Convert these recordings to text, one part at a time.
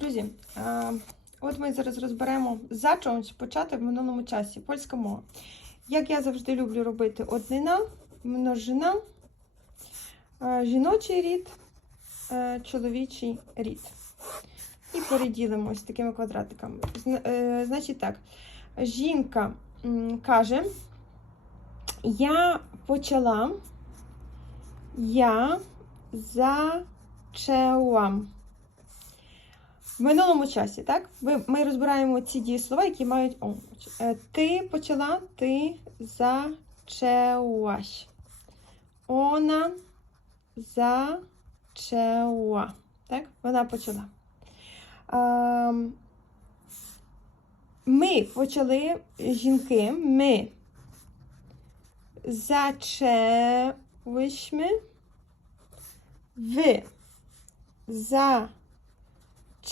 Друзі, от ми зараз розберемо за чого почати в минулому часі. Польська мова. Як я завжди люблю робити однина, множина, жіночий рід, чоловічий рід. І переділимо такими квадратиками. Е, Значить так, жінка каже, я почала, я зачала. В минулому часі, так? Ми, розбираємо ці дієслова, які мають о. Е, Ти почала, ти зачалась. Вона зачала. Так? Вона почала. Ем, Ми почали жінки. Ми zaczęłyśmy. Wy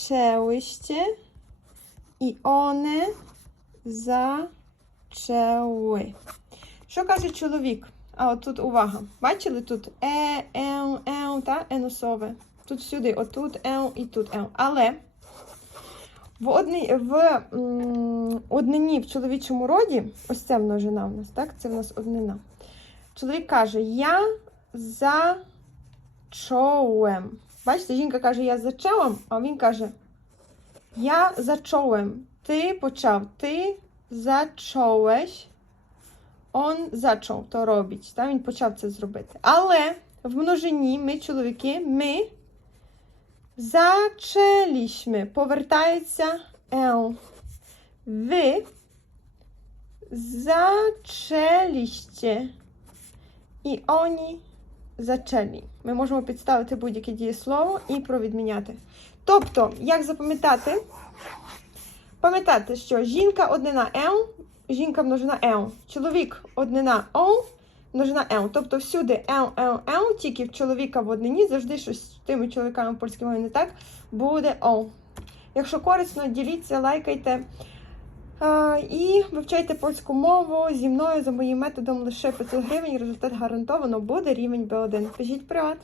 zaczęłyście і one зачали. Що каже чоловік? А от тут увага. Бачили тут е, ел, ел, та еносове. Тут сюди, отут ел і тут ел. Але в, одни, в однині в чоловічому роді, ось це множина в нас, так? Це в нас однина. Чоловік каже: Я за зачоłem. Бачите, жінка каже, я зачала, а він каже, я зачоłem. Ти почав, ти зачоłeś. Он зачав то робить. Та? Він почав це зробити. Але в множині ми, чоловіки, ми zaczęliśmy. Повертається L. Ви zaczęliście. І oni zaczęli. Ми можемо підставити будь-яке дієслово і провідміняти. Тобто, як запам'ятати? Пам'ятати, що жінка однина L, жінка множина L, чоловік однина O, множина L. Тобто всюди L, L, L, тільки в чоловіка в однині завжди щось з тими чоловіками в польській мові не так, буде O. Якщо корисно, діліться, лайкайте. І вивчайте польську мову зі мною за моїм методом лише 500 гривень. Результат гарантовано буде рівень B1. Пишіть приват!